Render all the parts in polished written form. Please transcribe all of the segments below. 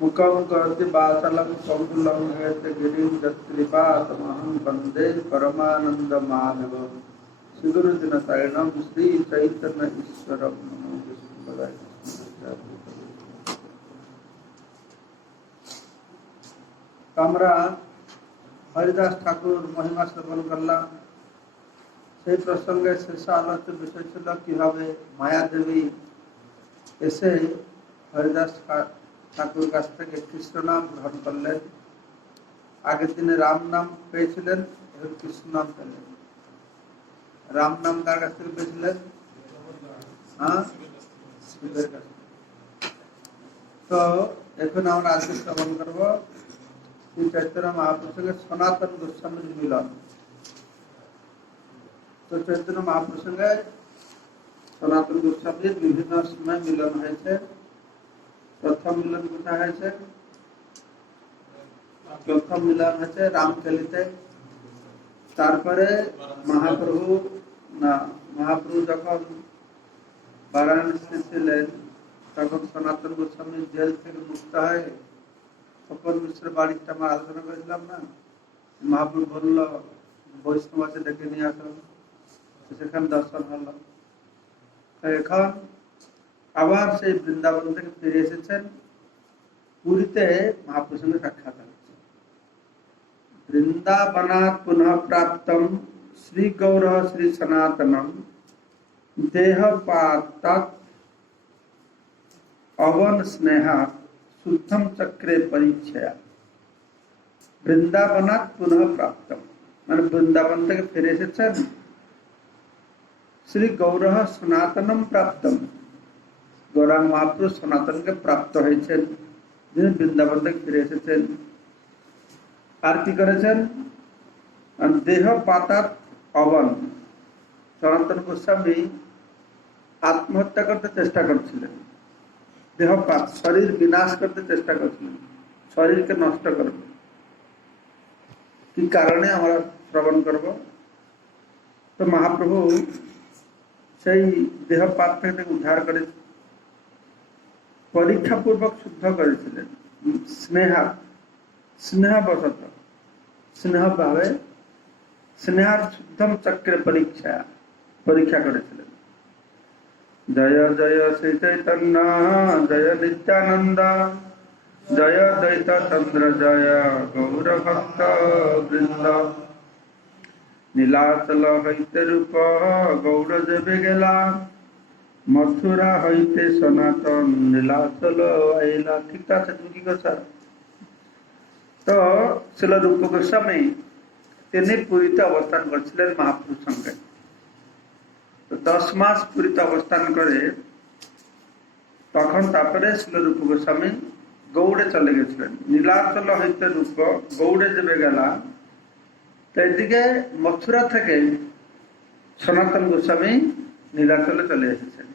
मुखं करोति वाचालं कौतुलं हेते गिरिं यत्कृपातमहं वन्दे परमानन्दमाधवं श्रीगुरुदिनशरणं श्री चैतन्य ईश्वरं नमो विष्णुपदाय। আমরা হরিদাস ঠাকুর মহিমা শ্রবণ করলাম। সেই প্রসঙ্গে শেষ আলোচ্য বিষয় ছিল কিভাবে মায়াদেবী এসে হরিদাস ঠাকুর কাছ থেকে কৃষ্ণ নাম গ্রহণ করলেন। আগের দিনে রাম নাম পেয়েছিলেন, এখন কৃষ্ণ নাম পেলেন। রাম নাম কার কাছ থেকে পেয়েছিলেন? শিবের কাছ থেকে। তো এখন আমরা আজকে শ্রবণ করবো শ্রী চৈতন্য মহাপ্রভুর সঙ্গে সনাতন গোস্বামীর মিলন। তো চৈতন্য মহাপ্রভুর সঙ্গে সনাতন গোস্বামীর বিভিন্ন সময় মিলন হয়েছে। প্রথম মিলন কোথায় হয়েছে? প্রথম মিলন হয়েছে রামকেলিতে। তারপরে মহাপ্রভু যখন বারাণসী ছিলেন তখন সনাতন গোস্বামী জেল থেকে মুক্ত হয় তপন মিশ্রের বাড়িতে আমরা আলোচনা করেছিলাম না। মহাপ্রভু বলল বৈষ্ণব আছে ডেকে নিয়ে আসলাম, সেখানে দর্শন হলো। এখন আবার সেই বৃন্দাবন থেকে ফিরে এসেছেন, পুরীতে মহাপ্রভুর সঙ্গে সাক্ষাৎ হচ্ছে। বৃন্দাবনাৎ পুনঃ প্রাপ্তম শ্রী গৌর শ্রী সনাতনম দেহপাতাৎ অবন স্নেহা শুদ্ধম চক্রে পরিচ্ছয়া। বৃন্দাবনাৎ পুনঃ প্রাপ্তম মানে বৃন্দাবন থেকে ফিরে এসেছেন। শ্রী গৌর সনাতনম প্রাপ্তম, গৌরাঙ্গ মহাপ্রভু সনাতনকে প্রাপ্ত হয়েছেন, যিনি বৃন্দাবন থেকে ফিরে এসেছেন। আর কি করেছেন? দেহ পাতাত অবন, সনাতন গোস্বামী আত্মহত্যা করতে চেষ্টা করছিলেন। দেহপাত শরীর বিনাশ করতে চেষ্টা করছিলেন, শরীরকে নষ্ট করবে। কি কারণে আমরা শ্রবণ করব? তো মহাপ্রভু সেই দেহপাত থেকে উদ্ধার করে পরীক্ষা পূর্বক শুদ্ধ করেছিলেন। স্নেহবশত স্নেহভাবে স্নেহার শুদ্ধম চক্রে পরীক্ষা করেছিলেন। জয় জয় শ্রী চৈতন্য জয় নিত্যানন্দ জয় দ্বৈত চন্দ্র জয় গৌর ভক্ত বৃন্দ। নীলাচল হইতে রূপ গৌর যেবে গেলা, মথুরা হইতে সনাতন নীলাচল আইলা। ঠিক আছে, তুমি কি করছ? তো ছিল রূপ গোস্বামী, তিনি পুরীতে অবস্থান করছিলেন মহাপ্রভুর সঙ্গে। তো 10 মাস পুরীতে অবস্থান করে তখন তারপরে শিল রূপ গোস্বামী গৌড়ে চলে গেছিলেন। নীলাচল হইতে রূপ গৌড়ে যাবে গেলা, তো এদিকে মথুরা থেকে সনাতন গোস্বামী নীলাচলে চলে এসেছেন।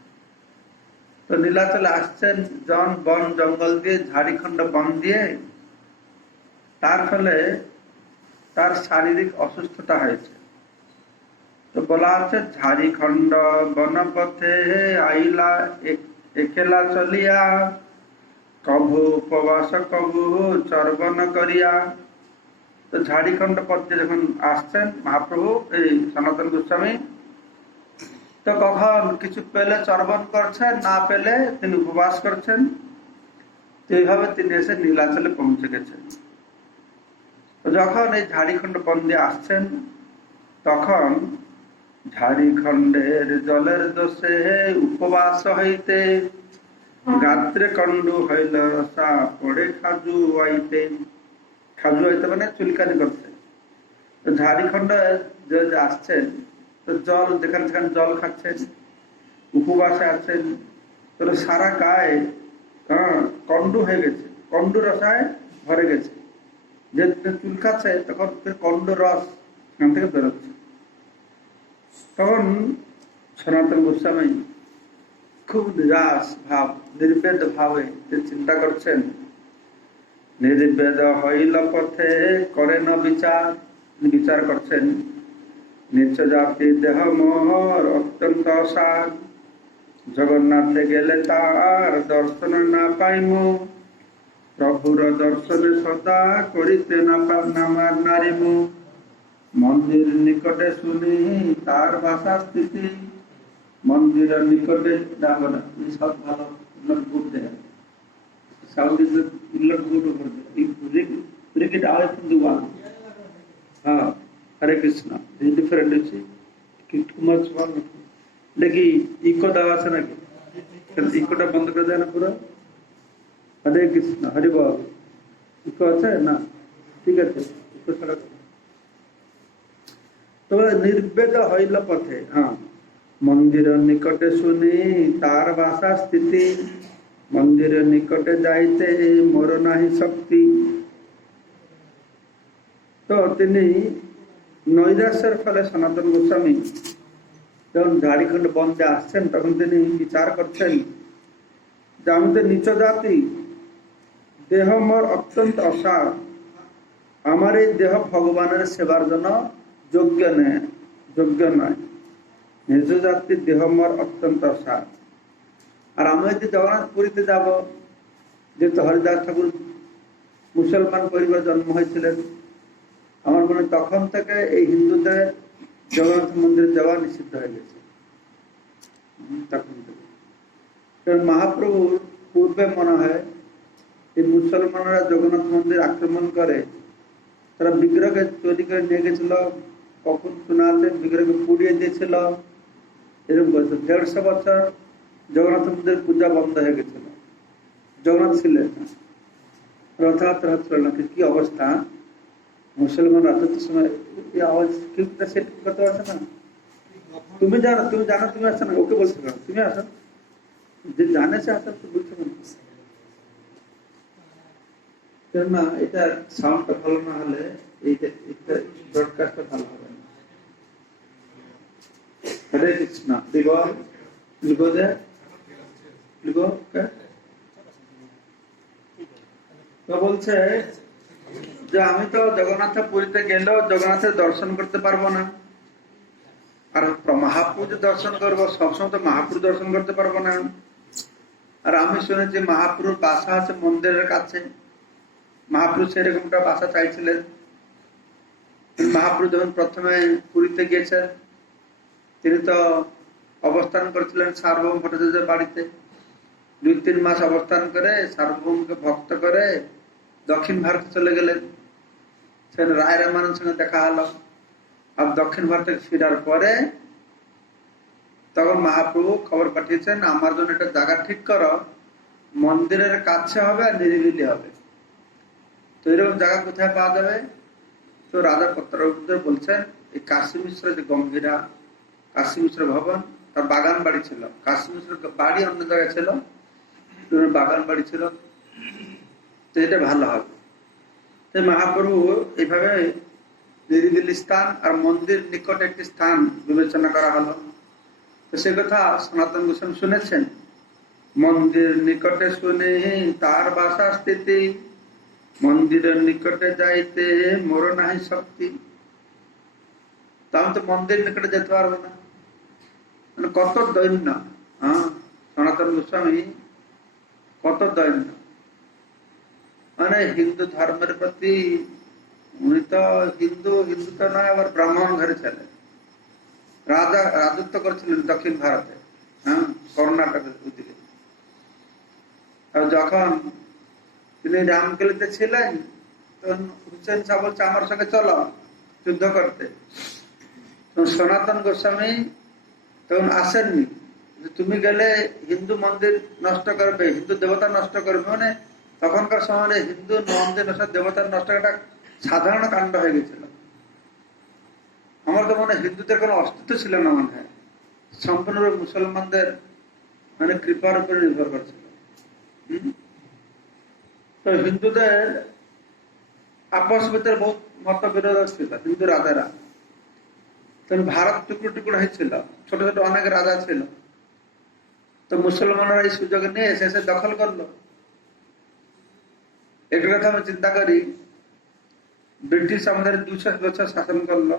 তো নীলাচলে আসছেন জন বন জঙ্গল দিয়ে, ঝাড়িখণ্ড বন দিয়ে, তার ফলে তার শারীরিক অসুস্থতা হয়েছে। তো বলা আছে ঝাড়িখণ্ড বনপথে আইলা একেলা চলিয়া, কভু উপবাস কভু চর্বণ করিয়া। তো ঝাড়িখণ্ড পথে যখন আসছেন মহাপ্রভু এই সনাতন গোস্বামী, তো কখন কিছু পেলে চর্বণ করছেন, না পেলে তিনি উপবাস করছেন। তো এইভাবে তিনি এসে নীলাচলে পৌঁছে গেছেন। তো যখন এই ঝাড়িখণ্ড বন দিয়ে আসছেন তখন ঝাড়িখণ্ডের জলের দোষে উপবাস হইতে, গাত্রে কণ্ডু হইল রসা পড়ে খাজু আইতে। খাজু আইতে মানে চুলকানি করছে। তো ঝাড়িখণ্ড যে আসছেন, তো জল যেখানে যেখানে জল খাচ্ছেন, উপবাসে আছেন, তো সারা গায়ে কণ্ডু হয়ে গেছে, কণ্ডু রসায় ভরে গেছে। যে চুলকাচ্ছে তখন কণ্ড রস এখান থেকে বেরোচ্ছে। তখন সনাতন গোস্বামী খুব নিরাশ ভাব, নির্বেদ ভাবে চিন্তা করছেন। নির্বেদ হইল পথে করে না বিচার, বিচার করছেন নিচ জাতি দেহ মোহর অত্যন্ত অসার, জগন্নাথে গেলে তার দর্শন না পাইম, প্রভুর দর্শনে সদা করিতে না নারিম, মন্দির নিকটে শুনি তার বাসা স্থিতি, মন্দির নিকটে সব ভালো গুড দেয় sound is not good over there. Break it out from the one. Hare Krishna. This is different. Too much one. देखिए इको दवा से ना कि इको टा बंद कर देना पूरा। हरे कृष्ण हरे बाबू इको अच्छा है ना, ठीक है इको सड़क। तो निर्वेद हईल पथे, हाँ मंदिर निकटे सुनी तार भाषा स्थिति, मंदिर निकटे जाइते मोर नाही शक्ति। तो तिनी नैराश्यर फले सनातन गोस्वामी যখন ঝাড়িখণ্ড বন্ধে আসছেন তখন তিনি বিচার করছেন যে আমি তো নিচ জাতি, দেহ মোর অত্যন্ত অসার, আমার এই দেহ ভগবানের সেবার জন্য যোগ্য নয়। নিজ জাতির দেহ মোর অত্যন্ত অসার। আর আমি যদি জগন্নাথ পুরীতে যাব, যেহেতু হরিদাস ঠাকুর মুসলমান পরিবার জন্ম হয়েছিলেন, আমার মনে তখন থেকে এই হিন্দুদের জগন্নাথ মন্দিরে যাওয়া নিষিদ্ধ হয়ে গেছে। তখন থেকে মহাপ্রভুর পূর্বে মনে হয় এই মুসলমানরা জগন্নাথ মন্দির আক্রমণ করে, তারা বিগ্রহকে চুরি করে নিয়ে গেছিল, কখন শোনা আছে বিগ্রহকে পুড়িয়ে দিয়েছিল, এরকম করেছিল। 150 বছর জগন্নাথ মন্দির পূজা বন্ধ হয়ে গেছিল, জগন্নাথ ছিলেন রথযাত্রা হচ্ছিল না। কি অবস্থা, মুসলমান রাতের সময় এই আওয়াজ সেট করতে পারছে না। তুমি জানো তুমি আসছো না, ওকে বলতে পারো তুমি আসো, যে জানে সে আসো, তো বুঝতে পারো না। এটা সাউন্ডটা ভালো না হলে এইটা ব্রডকাস্টটা ভালো হবে না। হরে কৃষ্ণ লিখো দে লিখো। তো বলছে যে আমি তো জগন্নাথ পুরীতে গেলেও জগন্নাথের দর্শন করতে পারবো না, আর মহাপ্রভু দর্শন করবো, সবসময় তো মহাপ্রভু দর্শন করতে পারবো না। আর আমি শুনেছি মহাপ্রভুর বাসা আছে মন্দিরের কাছে, মহাপ্রভু সেরকমটা বাসা চাইছিলেন। মহাপ্রভু যখন প্রথমে পুরীতে গিয়েছেন, তিনি তো অবস্থান করেছিলেন সার্বভৌম ভট্টাচার্যের বাড়িতে। 2-3 মাস অবস্থান করে সার্বভৌমকে ভক্ত করে দক্ষিণ ভারতে চলে গেলেন। সেখানে রায় রামানন্দের সঙ্গে দেখা হলো। আর দক্ষিণ ভারতে ফিরার পরে তখন মহাপ্রভু খবর পাঠিয়েছেন, আমার জন্য একটা জায়গা ঠিক করো, মন্দিরের কাছে হবে আর নিরিবিলি হবে। তো এরকম জায়গা কোথায় পাওয়া যাবে? তো রাজা পত্রগুপ্ত বলছেন এই কাশী মিশ্র যে গম্ভীরা, কাশী মিশ্র ভবন, তার বাগান বাড়ি ছিল, কাশ্মীর বাড়ি অন্য জায়গায় ছিল, বাগান বাড়ি ছিল। তো এটা ভালো হবে। তো মহাপ্রভু এইভাবে নিরিবিলি স্থান আর মন্দির নিকটে একটি স্থান বিবেচনা করা হলো। তো সে কথা সনাতন গোস্বামী শুনেছেন। মন্দির নিকটে শুনে তার বাসা স্থিতি, মন্দিরের নিকটে যাইতে মোর নাহি শক্তি। তাহলে তো মন্দির নিকটে যেতে পারবো না, মানে কত দৈন্য। হ্যাঁ, সনাতন গোস্বামী কত দৈন্য, মানে হিন্দু ধর্মের প্রতি উনি তো হিন্দু তো নয়, আবার ব্রাহ্মণ ঘরে ছেলে, রাজত্ব করেছিলেন দক্ষিণ ভারতে, হ্যাঁ, কর্ণাটকের ওদিকে। আর যখন তিনি রামকেলিতে ছিলেন তখন হুসেন শাহ বলছে আমার সঙ্গে চলো যুদ্ধ করতে। তখন সনাতন গোস্বামী তখন আসেননি, তুমি গেলে হিন্দু মন্দির নষ্ট করবে, হিন্দু দেবতা নষ্ট করবে। মানে তখনকার সময় হিন্দু মন্দির নষ্ট, দেবতার নষ্ট একটা সাধারণ কাণ্ড হয়ে গেছিল। আমার তো মনে হয় হিন্দুদের কোনো অস্তিত্ব ছিল না, মনে হয় সম্পূর্ণরূপে মুসলমানদের মানে কৃপার উপরে নির্ভর করছিল। তো হিন্দুদের আপস ভিতরে বহুত মতবিরোধ ছিল, হিন্দু রাজারা। তখন ভারত টুকরো টুকরো হয়েছিল, ছোট ছোট অনেক রাজা ছিল। তো মুসলমানরা এই সুযোগ নিয়ে এসে দখল করলো। একটা কথা আমি চিন্তা করি, ব্রিটিশ আমাদের 200 বছর শাসন করলো,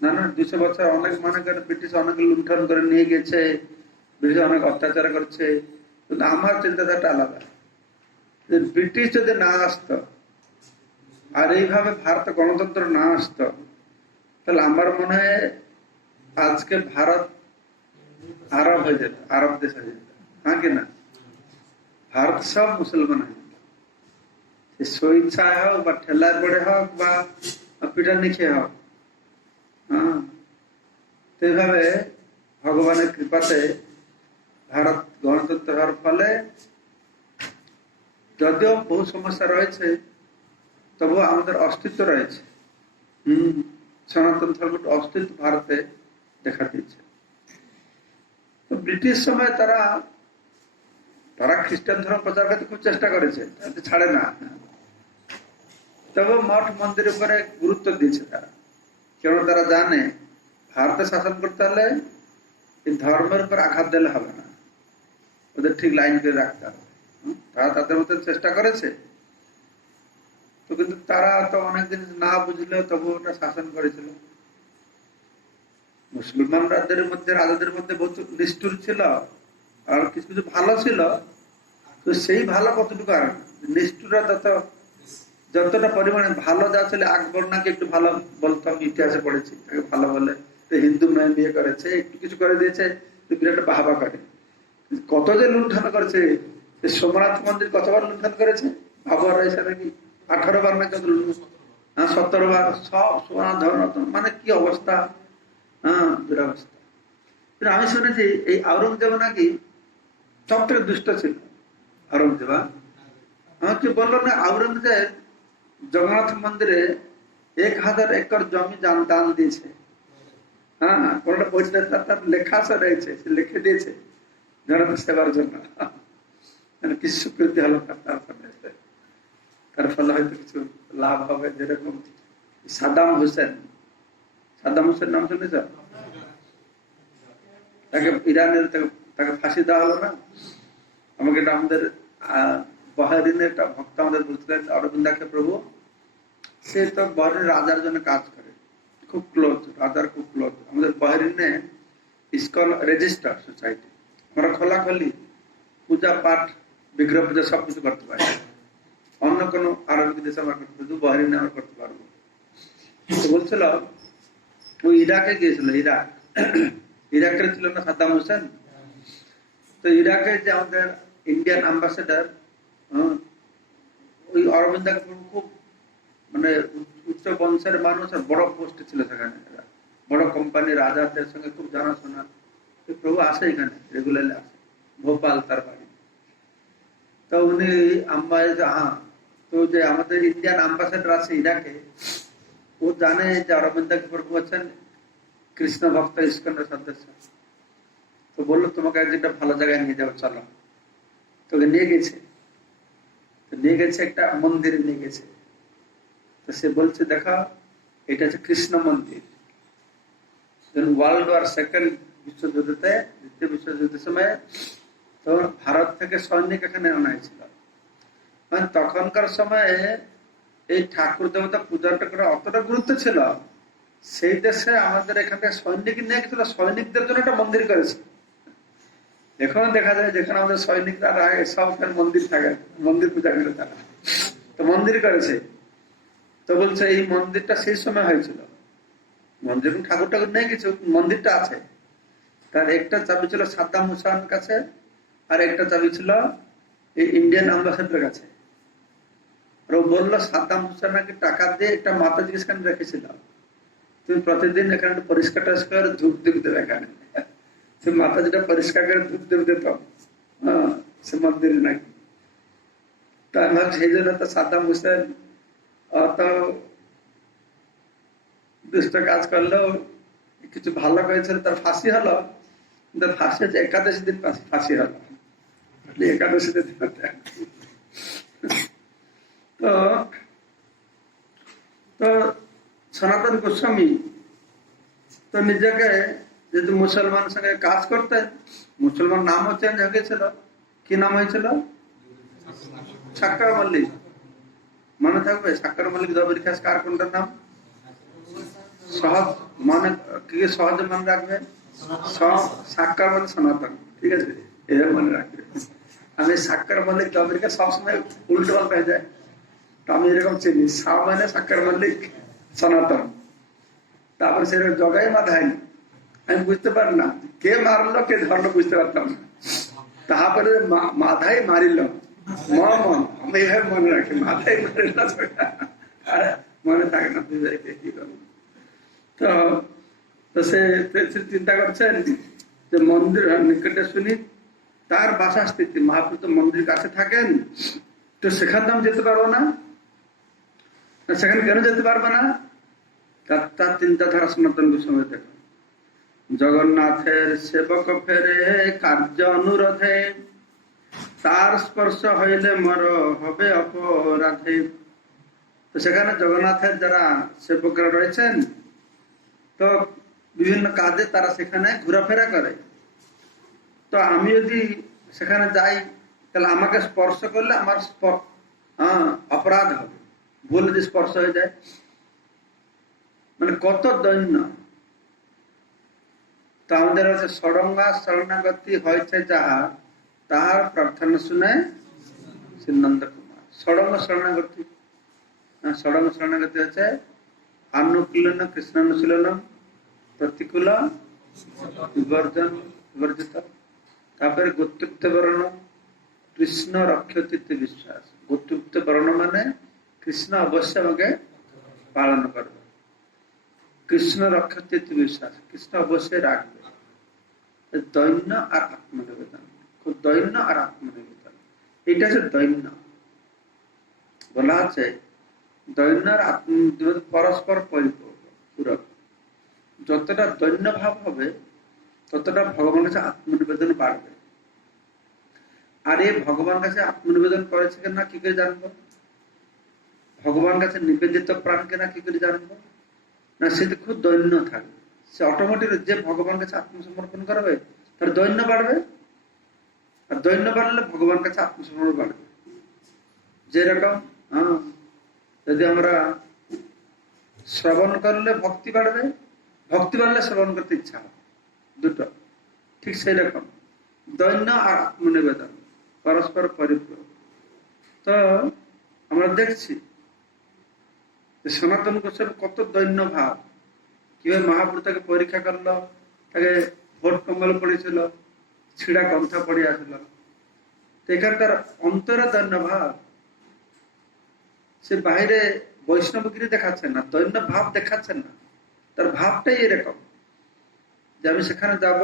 না 200 বছর অনেক মনে করে ব্রিটিশ অনেক লুণ্ঠন করে নিয়ে গেছে, ব্রিটিশ অনেক অত্যাচার করছে। কিন্তু আমার চিন্তাধারাটা আলাদা। ব্রিটিশ যদি না আসতো আর এইভাবে ভারতে গণতন্ত্র না আসতো, তাহলে আমার মনে হয় আজকে ভারত আরব হয়ে যেত, আরব দেশ হয়ে যেত। হ্যাঁ কিনা? ভারত সব মুসলমান হয়ে যেত, স্বেচ্ছায় হোক বা ঠেলায় পড়ে হোক বা পিঠা নিচে হোক। হ্যাঁ, তো এইভাবে ভগবানের কৃপাতে ভারত গণতন্ত্র হওয়ার ফলে যদিও বহু সমস্যা রয়েছে, তবুও আমাদের অস্তিত্ব রয়েছে। সনাতন ধর্মের অস্তিত্ব ভারতে দেখা দিয়েছে। তো ব্রিটিশ সময় তারা খ্রিস্টান ধর্ম প্রচার করতে খুব চেষ্টা করেছে, ছাড়ে না। তবে মঠ মন্দিরের উপরে গুরুত্ব দিয়েছে তারা, কারণ তারা জানে ভারতে শাসন করতে হলে এই ধর্মের উপর আঘাত দিলে হবে না, ওদের ঠিক লাইন করে রাখতে হবে। তারা তাদের মতো চেষ্টা করেছে। তো কিন্তু তারা তো অনেক জিনিস না বুঝলেও তবু ওটা শাসন করেছিল। মুসলমান রাজাদের মধ্যে বহুত নিষ্ঠুর ছিল, আর কিছু কিছু ভালো ছিল। তো সেই ভালো কতটুকু, আর নিষ্ঠুরা যতটা পরিমাণে ভালো যা ছিল, আকবর নাকি একটু ভালো বলতাম, ইতিহাসে পড়েছি, তাকে ভালো বলে হিন্দু মেয়ে বিয়ে করেছে, একটু কিছু করে দিয়েছে, বিরাট বাহাবা করে। কত যে লুণ্ঠন করেছে, সোমনাথ মন্দির কতবার লুণ্ঠন করেছে বাবর এসে নাকি 18 বার নাকি 17 বার, সব সোনা ধর্ম, মানে কি অবস্থা, দুরবস্থা। কিন্তু আমি শুনেছি এই আওরঙ্গজেব নাকি সব থেকে দুষ্ট ছিল। আওরঙ্গজেব আমাকে বললো না, আওরঙ্গজেব জগন্নাথ মন্দিরে 1000 একর জমি দান দিয়েছে। হ্যাঁ, কোনটা বইতে তার লেখা রয়েছে, সে লিখে দিয়েছে জগন্নাথ সেবার জন্য। কি স্বীকৃতি হলো তার ফলে হয়তো কিছু লাভ হবে। যেরকম সাদ্দাম হোসেন নাম শুনেছ? তাকে ইরানের তাকে ফাঁসি দেওয়া হলো না। আমাকে এটা আমাদের বাহরিনের একটা ভক্ত আমাদের বলছিলেন, অরবিন্দাকে প্রভু, সে তো বাহরিন রাজার জন্য কাজ করে, খুব ক্লোজ, রাজার খুব ক্লোজ। আমাদের বাহরিনে ইসকন রেজিস্টার সোসাইটি, আমরা খোলাখলি পূজা পাঠ বিগ্রহ পূজা সবকিছু করতে পারি। অন্য কোনো আরব দেশে আমরা করতে পারবো, বাহরিনে আমরা করতে পারবো। বলছিল ওই ইরাকে গিয়েছিল, ইরাকের ছিল না সাদ্দাম হোসেন। তো ইরাকের যে আমাদের ইন্ডিয়ান অ্যাম্বাসেডার, ওই অরবিন্দা খুব মানে উচ্চ বংশের মানুষ, আর বড় পোস্টে ছিল সেখানে, বড় কোম্পানি রাজাদের সঙ্গে খুব জানাশোনা। প্রভু আসে এখানে, রেগুলারলি আসে, ভোপাল তার বাড়ি। তো উনি তো যে আমাদের ইন্ডিয়ান অ্যাম্বাসেডার আছে ইরাকে, ও জানে যে অরবিন্দ প্রভু আছেন কৃষ্ণ ভক্ত ইস্কনের সদস্য। তো বললো তোমাকে একটা ভালো জায়গায় নিয়ে যাবো, চলো। তোকে নিয়ে গেছে, তো নিয়ে গেছে একটা মন্দিরে নিয়ে গেছে। তো সে বলছে দেখা, এটা হচ্ছে কৃষ্ণ মন্দির। ওয়ার্ল্ড ওয়ার সেকেন্ড বিশ্বযুদ্ধে, দ্বিতীয় বিশ্বযুদ্ধের সময় তখন ভারত থেকে সৈনিক এখানে আনা হয়েছিল। মানে তখনকার সময়ে এই ঠাকুর দেবতা পূজাটা করে অতটা গুরুত্ব ছিল, সেই দেশে আমাদের এখান থেকে সৈনিক নিয়ে গেছিল, সৈনিকদের জন্য একটা মন্দির করেছে। এখন দেখা যায় যেখানে আমাদের সৈনিকরা সব মন্দির থাকে, মন্দির পূজা করে তারা, তো মন্দির করেছে। তো বলছে এই মন্দিরটা সেই সময় হয়েছিল, মন্দির ঠাকুর ঠাকুর নেই কিছু, মন্দিরটা আছে। তার একটা চাবি ছিল সাদ্দাম হুসাইনের কাছে, আর একটা চাবি ছিল এই ইন্ডিয়ান অ্যাম্বাসেডারের কাছে। আর ও বললো সাদ্দাম হুসাইনকে টাকা দিয়ে একটা মাতাজি এখানে রেখেছিল, তুমি প্রতিদিন এখানে পরিষ্কার টরিষ্কার ধূপ দিব দেবে এখানে। সে মাতাজিটা পরিষ্কার করে ধূপ দেব দিত সে মন্দিরে নাকি। তা সেই জন্য তো সাদ্দাম হুসাইন অত দুষ্ট কাজ করলেও কিছু ভালো করেছিল, তার ফাঁসি হলো। কিন্তু ফাঁসি হচ্ছে একাদশী দিন ফাঁসি হলো, একাদশী দিন। তো তো সনাতন গোস্বামী তো নিজেকে যেহেতু মুসলমানের সঙ্গে কাজ করতেন, মুসলমান নামও চেঞ্জ হয়ে গেছিল। কি নাম হয়েছিল? সাক্কার মল্লিক। মনে থাকবে সাক্কার মল্লিক জবির খাস কার কোনটার নাম? সহজ মনে, কি সহজে মনে রাখবে? সাক্কার মানে সনাতন, ঠিক আছে, এভাবে মনে রাখবে। আমি সাক্কার মল্লিক জবির খাস সবসময় উল্টো পাল্টা হয়ে যায়, তো আমি এরকম চিনি। শাহ মানে সাক্কার মল্লিক সনাতন, তারপরে সেরকম জগাই মাধাই, আমি বুঝতে পারি না কে মারলো কে ধরলো, বুঝতে পারতাম না। তারপরে মাধাই মারিল মন, আমি এইভাবে মনে রাখি, মাথায় মারিল মনে থাকে না, কি করবো। তো সে চিন্তা করছেন যে মন্দির নিকটে শুনি তার বাসা স্থিতি, মহাপ্রভু তো মন্দির কাছে থাকেন, তো সেখানে আমি যেতে পারবো না। সেখানে কেন যেতে পারবে না? তার চিন্তাধারা সনাতন গোস্বামী দেখো, জগন্নাথের সেবক ফেরে কার্য অনুরোধে, তার স্পর্শ হইলে মর হবে অপরাধে। তো সেখানে জগন্নাথের যারা সেবকরা রয়েছেন, তো বিভিন্ন কাজে তারা সেখানে ঘোরাফেরা করে। তো আমি যদি সেখানে যাই, তাহলে আমাকে স্পর্শ করলে আমার অপরাধ হবে, ভুল যদি স্পর্শ হয়ে যায়, মানে কত দৈন্য। তো আমাদের হচ্ছে ষড়ঙ্গা শরণাগতি হয়েছে যাহা, তাহার প্রার্থনা শুনে শ্রীনন্দ কুমার। ষড়ঙ্গ শরণাগতি, ষড়ঙ্গ শরণাগতি হচ্ছে আনুকূলন কৃষ্ণানুশীলনম, প্রতিকূল বিবর্জিত। তারপরে গোত্রুক্ত বর্ণ কৃষ্ণ রক্ষতিত্ব বিশ্বাস। গোত্রুক্ত বর্ণ মানে কৃষ্ণ অবশ্যই আমাকে পালন করবে, কৃষ্ণ রক্ষতিত্ব বিশ্বাস, কৃষ্ণ অবশ্যই রাখবে। দৈন্য আর আত্মনিবেদন, খুব দৈন্য আর আত্মনিবেদন, এটা হচ্ছে দৈন্য। বলা আছে দৈন্য আর আত্মনিবেদন পরস্পর পরিপূরক। যতটা দৈন্য ভাব হবে ততটা ভগবান কাছে আত্মনিবেদন বাড়বে। আর এই ভগবান কাছে আত্মনিবেদন করেছে কিনা কি করে জানবো? ভগবান কাছে নিবেদিত প্রাণ কিনা কি করে জানবো? না, সে তো খুব দৈন্য থাকবে, সে অটোমেটিক যে ভগবান কাছে আত্মসমর্পণ করবে তার দৈন্য বাড়বে, আর দৈন্য বাড়লে ভগবান কাছে আত্মসমর্পণ বাড়বে। যেরকম যদি আমরা শ্রবণ করলে ভক্তি বাড়বে, ভক্তি বাড়লে শ্রবণ করতে ইচ্ছা হবে, দুটো। ঠিক সেই রকম দৈন্য আর আত্মনিবেদন পরস্পর পরিপূরক। তো আমরা দেখছি সনাতন গোস্বামী কত দৈন্য ভাব, কিভাবে মহাপ্রভু তাকে পরীক্ষা করলো, তাকে ভোট কম্বল পড়েছিল, ছিড়া কন্থা পড়ে আসলো। তো এখানকার অন্তরে দৈন্য ভাব, সে বাইরে বৈষ্ণবগিরি দেখাচ্ছেন না, দৈন্য ভাব দেখাচ্ছেন না, তার ভাবটাই এরকম যে আমি সেখানে যাব,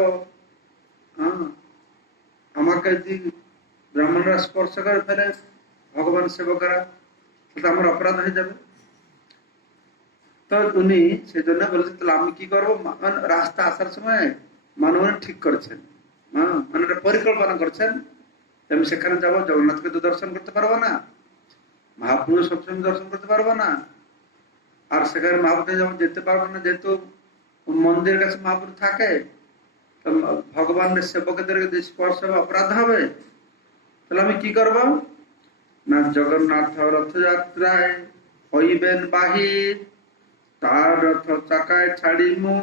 আমাকে যদি ব্রাহ্মণরা স্পর্শ করে ফেলে, ভগবান সেবকরা, তাহলে আমার অপরাধ হয়ে যাবে। তো উনি সেই জন্য বলেছেন তাহলে আমি কি করবো, রাস্তা আসার সময় মানব ঠিক করেছেন মানে পরিকল্পনা করছেন তুমি সেখানে যাবো, জগন্নাথকে তো দর্শন করতে পারবো না, মহাপ্রভু সবসময় দর্শন করতে পারবো না, আর সেখানে মহাপ্রভু যেমন যেতে পারবো না, যেহেতু মন্দিরের কাছে মহাপ্রভু থাকে, ভগবানের সেবকদের যদি স্পর্শ অপরাধ হবে, তাহলে আমি কি করব না, জগন্নাথ রথযাত্রায় হইবেন বাহির, তার রথ চাকায় ছাড়িমু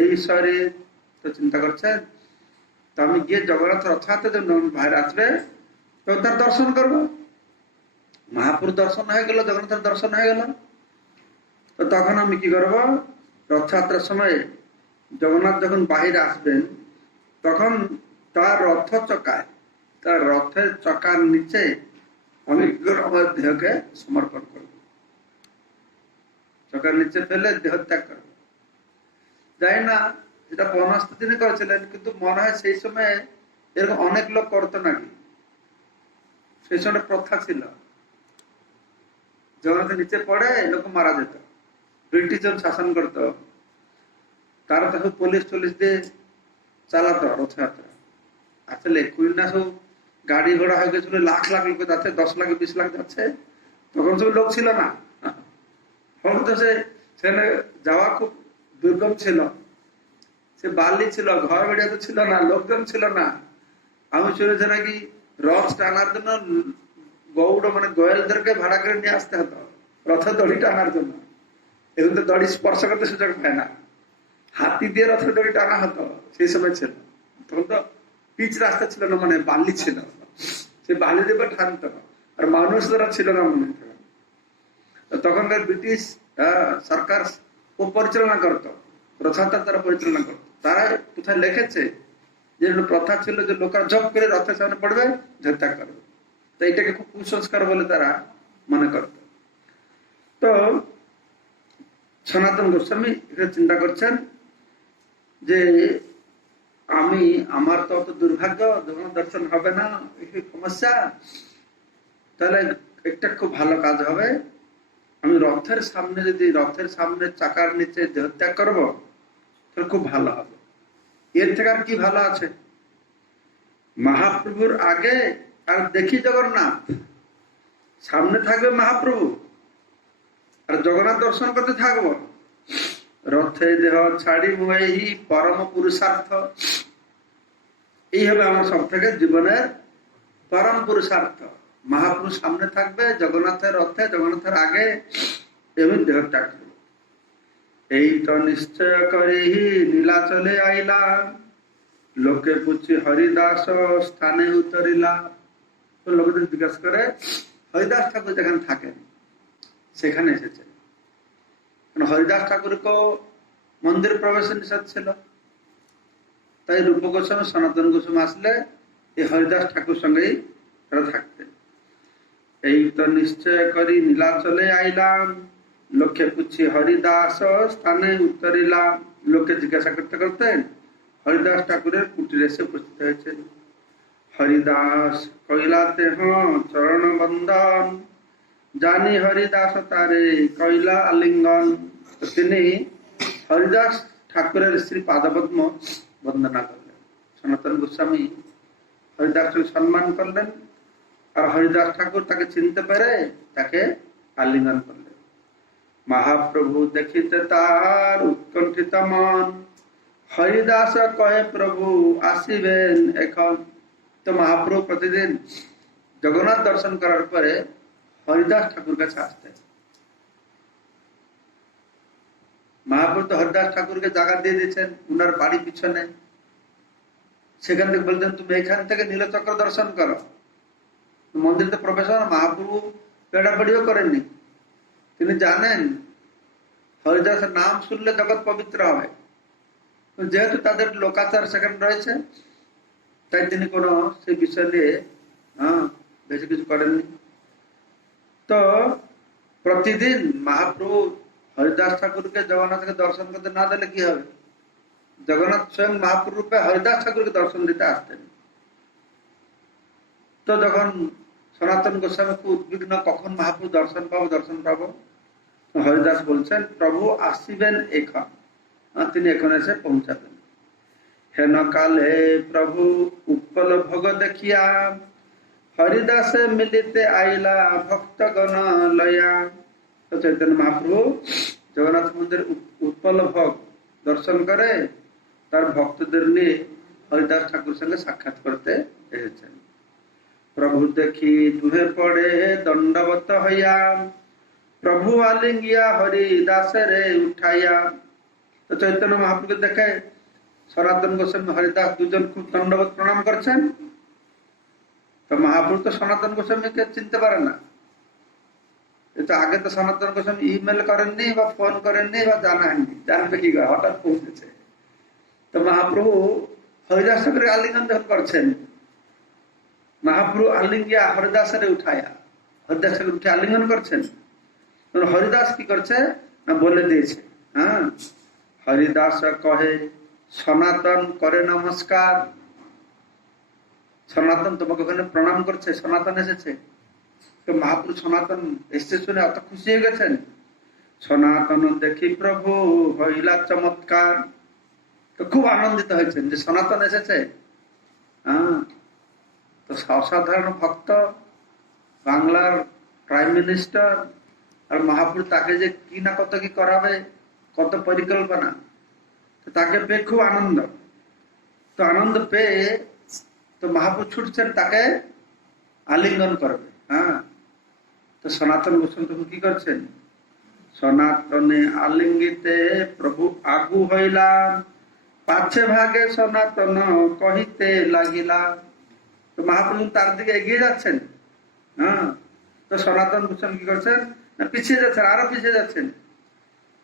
এই শরীর। তো চিন্তা করছেন, তো আমি গিয়ে জগন্নাথ রথযাত্রা যখন বাইরে আসবে তখন তার দর্শন করব, মহাপুর দর্শন হয়ে গেল, জগন্নাথের দর্শন হয়ে গেল। তো তখন আমি কি করব, রথযাত্রার সময় জগন্নাথ যখন বাহিরে আসবেন তখন তার চকায়, তার রথের চকার নিচে আমি আমার দেহকে সমর্পণ করব, চকার নিচে ফেলে দেহ ত্যাগ করব। যাই না এটা ৫৫ দিনে করেছিলেন, কিন্তু মনে হয় সেই সময় এরকম অনেক লোক করতো নাকি, সেই সময় প্রথা ছিল, জগন্নাথের নিচে পড়ে লোক মারা যেত, ব্রিটিশ যখন শাসন করতো তারা তখন পুলিশ দিয়ে চালাতো রথযাত্রা। আসলে কুড়ি না সব গাড়ি ঘোড়া হয়ে গেছিল, লাখ লাখ লোক যাচ্ছে, ১০ লাখ ২০ লাখ যাচ্ছে, তখন সব লোক ছিল না, সেখানে যাওয়া খুব দুর্গম ছিল, সে বালি ছিল, ঘর বেড়িয়া তো ছিল না, লোকজন ছিল না। আমি শুনেছি নাকি রথ টানার জন্য গৌড় মানে গোয়েলদেরকে ভাড়া করে নিয়ে আসতে হতো রথের দড়ি টানার জন্য, এখন তো দড়ি স্পর্শ করতে সুযোগ পায় না, হাতি দিয়ে রথের দড়ি টানা হতো সেই সময় ছিল। তখন তো পিচ রাস্তা ছিল না, মানে বালি ছিল, সে বালি দিয়ে টানতো, আর মানুষ যারা ছিল না মনে হয়, তখনকার ব্রিটিশ সরকার পরিচালনা করতো, রথযাত্রা তারা পরিচালনা করতো। তারা কোথায় লিখেছে যে প্রথা ছিল যে লোকেরা জব করে রথের সামনে পড়বে, ঝত্যাগ করবে, তো এটাকে খুব কুসংস্কার বলে তারা মনে করত। তো সনাতন গোস্বামী এটা চিন্তা করছেন যে আমার তো অত দুর্ভাগ্য, দর্শন হবে না, এই সমস্যা, তাহলে একটা খুব ভালো কাজ হবে, আমি রথের সামনে চাকার নিচে দেহত্যাগ করবো, তাহলে খুব ভালো হবে। এর থেকে আর কি ভালো আছে, মহাপ্রভুর আগে আর দেখি জগন্নাথ, সামনে থাকবে মহাপ্রভু আর জগন্নাথ দর্শন করতে থাকবো, রথে দেহ ছাড়ি এই পরম পুরুষার্থ, এই হবে আমার সব থেকে জীবনের পরম পুরুষার্থ। মহাপ্রভু সামনে থাকবে, জগন্নাথের রথে, জগন্নাথের আগে এমনি দেহ ত্যাগ করব। এই তো নিশ্চয় করি নীলাচলে আইলা, লোকে পুছি হরিদাস স্থানে উতরিলা। তো লোকদের জিজ্ঞাসা করে হরিদাস ঠাকুর যেখানে থাকেন সেখানে এসেছে, হরিদাস ঠাকুরকে মন্দির প্রবেশ নিষেধ ছিল, তাই রূপ গোস্বামী সনাতন গোস্বামী আসলে এই হরিদাস ঠাকুর সঙ্গেই তারা থাকতেন। এই তো নিশ্চয় করি নীলাচলে আইলাম, লোকে পুছি হরিদাস স্থানে উত্তরিলাম। লোকে জিজ্ঞাসা করতে করতে হরিদাস ঠাকুরের কুটিরে এসে উপস্থিত হয়েছে। হরিদাস কইলাতে চরণ বন্দন, জানি হরিদাস তারে কইলা আলিঙ্গন। তিনি হরিদাস ঠাকুরের শ্রী পাদপদ্ম বন্দনা করলেন। সনাতন গোস্বামী হরিদাসকে সম্মান করলেন, আর হরিদাস ঠাকুর তাকে চিনতে পেরে তাকে আলিঙ্গন করলেন। মহাপ্রভু দেখিতে তার উৎকণ্ঠিত মন, হরিদাস কহে প্রভু আসিবেন এখন। তো মহাপ্রভু প্রতিদিন জগন্নাথ দর্শন করার পরে হরিদাস ঠাকুর কাছে আসতেন। মহাপ্রভু তো হরিদাস ঠাকুরকে জায়গা দিয়ে দিয়েছেন উনার বাড়ি পিছনে, সেখান থেকে বলতেন তুমি এখান থেকে নীলচক্র দর্শন করো, মন্দিরে প্রবেশ হয় না। মহাপ্রভু পেড়াপড়িও করেননি, তিনি জানেন হরিদাসের নাম শুনলে জগৎ পবিত্র হবে, যেহেতু তাদের লোকাচার সেখানে রয়েছে, তাই তিনি কোনো সেই বিষয় নিয়ে বেশি কিছু করেননি। তো প্রতিদিন মহাপ্রভু হরিদাস ঠাকুরকে জগন্নাথকে দর্শন করতে না দিলে কি হবে, জগন্নাথ স্বয়ং মহাপ্রভু রূপে হরিদাস ঠাকুরকে দর্শন দিতে আসতেন। তো যখন সনাতন গোস্বামী খুব উদ্বিগ্ন, কখন মহাপ্রভু দর্শন পাবো, হরিদাস বলছেন প্রভু আসিবেন এখন, তিনি এখন এসে পৌঁছাবেন। হেন কালে প্রভু উৎপল ভোগ দেখিয়া হরিদাসে মিলিতে আইলা ভক্তগণ লয়া। তো চৈতন্য মহাপ্রভু জগন্নাথ মন্দির উৎপল ভোগ দর্শন করে তার ভক্তদের নিয়ে হরিদাস ঠাকুর সঙ্গে সাক্ষাৎ করতে এসেছেন। প্রভু দেখি দুহে পড়ে দণ্ডবত হইয়া প্রভু আলিঙ্গিয়া হরিদাসের উঠাইয়া। তো চৈতন্য মহাপ্রভু দেখে সনাতন গোস্বামী হরিদাস দুজন খুব দণ্ডবত প্রণাম করছেন। তো মহাপ্রভু তো সনাতন গোস্বামীকে চিনতে পারে না। এটা আগে তো সনাতন গোস্বামী ইমেল করেননি বা ফোন করেননি বা জানাননি, জানবে কি করে, হঠাৎ পৌঁছেছে। তো মহাপ্রভু হরিদাস ঠাকুরের আলিঙ্গন যখন করছেন, মহাপ্রভু আলিঙ্গিয়া হরিদাসের উঠায়া, হরিদাস ঠাকুর উঠে আলিঙ্গন করছেন। হরিদাস কি করছে না বলে দিয়েছে, হ্যাঁ, হরিদাস কহে সনাতন করে নমস্কার। সনাতন তোমাকে ওখানে প্রণাম করছে, সনাতন এসেছে। তো মহাপ্রভু সনাতন এসছে শুনে এত খুশি হয়ে গেছেন। সনাতন দেখি প্রভু হইলা চমৎকার। তো খুব আনন্দিত হয়েছেন যে সনাতন এসেছে। হ্যাঁ, তো অসাধারণ ভক্ত, বাংলার প্রাইম মিনিস্টার, আর মহাপ্রভু তাকে যে কি না কত কি করাবে, কত পরিকল্পনা। তো তাকে পেয়ে খুব আনন্দ। তো আনন্দ পেয়ে তো মহাপ্রভু ছুটছেন তাকে আলিঙ্গন করবে। হ্যাঁ, তো সনাতন গোস্বামী তখন কি করছেন, সনাতনে আলিঙ্গিতে প্রভু আগু হইলা পাছে ভাগে সনাতন কহিতে লাগিলা। তো মহাপ্রভু তার দিকে এগিয়ে যাচ্ছেন। হ্যাঁ, তো সনাতন গোস্বামী কি করছেন না পিছিয়ে যাচ্ছেন, আরো পিছিয়ে যাচ্ছেন।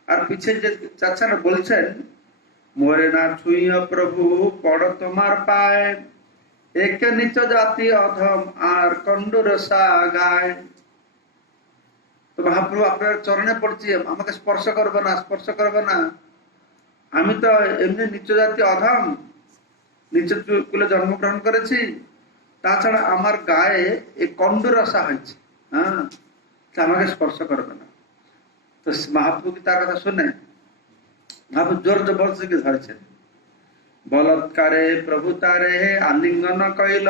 আর পিছিয়ে যাচ্ছেন বলছেন, মোরে না ছুঁয় প্রভু পড় তোমার পায়, একে নিচ জাতি অধম আর কন্ডরসা গায়। তো মহাপ্রভু আপনার চরণে পড়ছি, আমাকে স্পর্শ করবে না, স্পর্শ করবে না। আমি তো এমনি নিচ জাতি অধম, নিচের কুলে জন্মগ্রহণ করেছি, তাছাড়া আমার গায়ে এই কন্ডরসা হয়েছে। হ্যাঁ, আমাকে স্পর্শ করবে না। তো মহাপ্রভু কি তার কথা শুনে মহাপ্রভু জোর জবরদস্তি ধরেছেন। বলৎকারে প্রভু তারে আলিঙ্গন কইল,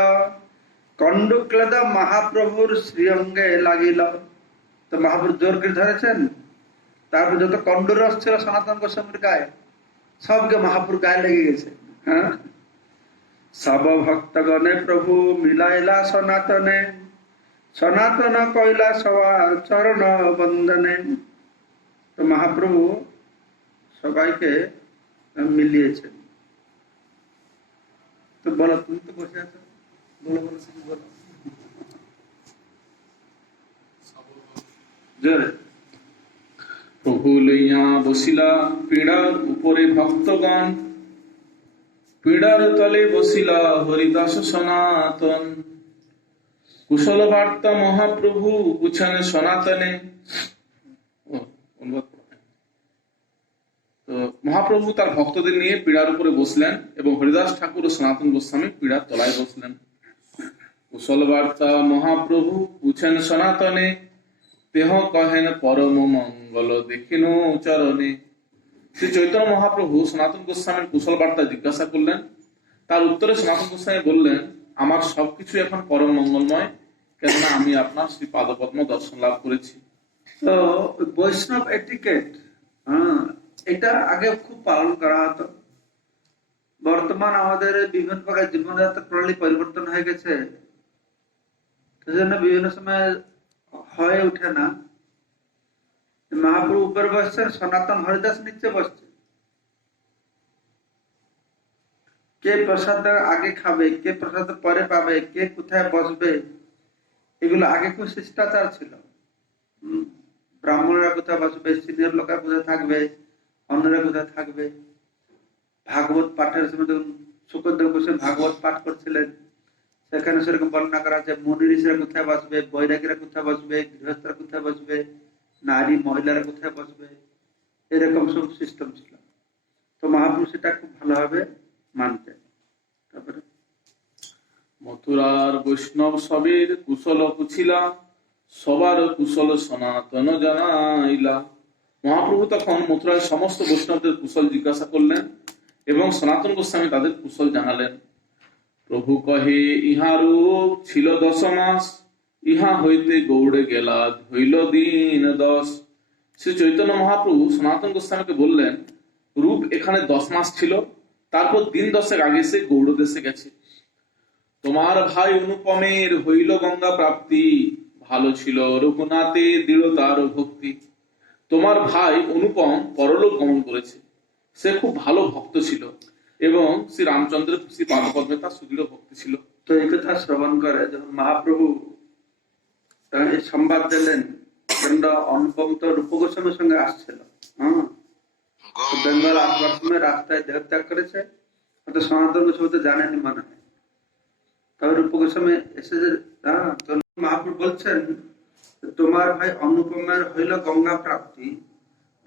কণ্ডুক্লেদ মহাপ্রভুর শ্রীঅঙ্গে লাগিল। তো মহাপ্রভু জোর করে ধরেছেন। তারপর যত কণ্ডরস ছিল সনাতন গোস্বামীর গায়ে, সবকে মহাপ্রভুর গায়ে লেগে গেছে। হ্যাঁ, সব ভক্তগণে প্রভু মিলাইলা সনাতনে, সনাতন কইলা সবার চরণ বন্দনে। তো মহাপ্রভু সবাইকে মিলিয়েছেন। তো বলো, তুমি তো বসে আছো, বলো বলো কিছু বলো জোরে। প্রভু লইয়া বসিলা পীড়ার উপরে ভক্তগণ, পীড়ার তলে বসিলা হরিদাস সনাতন। কুশল বার্তা মহাপ্রভু বুঝানে সনাতনে। তো মহাপ্রভু তার ভক্তদের নিয়ে পীড়ার উপরে বসলেন এবং হরিদাস ঠাকুর ও সনাতন গোস্বামী পীড়ার তলায় বসলেন। কুশল বার্তা মহাপ্রভু বুঝেন সনাতনে, দেহ কহেন পরম মঙ্গল দেখিন চরণে। শ্রী চৈতন্য মহাপ্রভু সনাতন গোস্বামীর কুশল বার্তা জিজ্ঞাসা করলেন। তার উত্তরে সনাতন গোস্বামী বললেন, আমার সবকিছু এখন পরম মঙ্গলময়, কেননা আমি আপনার শ্রী পাদপদ্ম দর্শন লাভ করেছি। তো বৈষ্ণব এটিকেট, এটা আগে খুব পালন করা হতো। বর্তমান আমাদের বিভিন্ন প্রকার জীবনযাত্রা প্রণালী পরিবর্তন হয়ে গেছে, সেজন্য বিভিন্ন সময় হয়ে ওঠে না। মহাপ্রভু উপরে বসছেন, সনাতন হরিদাস নিচে বসছে। কে প্রসাদ আগে খাবে, কে প্রসাদ পরে পাবে, কে কোথায় বসবে, এগুলো আগে খুব শিষ্টাচার ছিল। ব্রাহ্মণরা কোথায় বসবে, সিনিয়র লোকেরা কোথায় থাকবে, অন্যরা কোথায় থাকবে। ভাগবত পাঠের সময় যখন শুকদেব বসে ভাগবত পাঠ করছিলেন, সেখানে সেরকম বর্ণনা করা আছে মুনি ঋষিরা কোথায় বসবে, বৈরাগীরা কোথায় বসবে, গৃহস্থরা কোথায় বসবে, নারী মহিলারা কোথায় বসবে, এরকম সব সিস্টেম ছিল। তো মহাপুরুষ সেটা খুব ভালোভাবে মানতেন। তারপরে মথুরার বৈষ্ণব সবের কুশল পুছিলা, সবার কুশল সনাতন জানাইলা। মহাপ্রভু তখন মথুরার সমস্ত বৈষ্ণবদের কুশল জিজ্ঞাসা করলেন এবং সনাতন গোস্বামী তাদের কুশল জানালেন। প্রভু কহে, ইহারূপ ছিল 10 মাস, ইহা হইতে গৌড়ে গেলা হইল দিন 10। শ্রী চৈতন্য মহাপ্রভু সনাতন গোস্বামীকে বললেন, রূপ এখানে 10 মাস ছিল, তারপর দিন 10 আগে সে গৌড় দেশে গেছে। তোমার ভাই অনুপমের হইল গঙ্গা প্রাপ্তি, ভালো ছিল রঘুনাথে দৃঢ়তার ভক্তি। তোমার ভাই অনুপম পরলোক গমন করেছে, সে খুব ভালো ভক্ত ছিল এবং শ্রী রামচন্দ্রের শ্রী পাদপদ্মে তার সুদৃঢ় ভক্তি ছিল। তো এই কথা শ্রবণ করে যখন মহাপ্রভু এই সংবাদ দিলেন, অনুপম তো রূপ গোস্বামীর সঙ্গে আসছিল, বেঙ্গল আসবার সময় রাস্তায় দেহত্যাগ করেছে, সনাতন গোস্বামী তো জানেনি মনে হয়। তবে রূপ গোস্বামী এসে মহাপ্রভু বলছেন, তোমার ভাই অনুপমের হইল গঙ্গা প্রাপ্তি,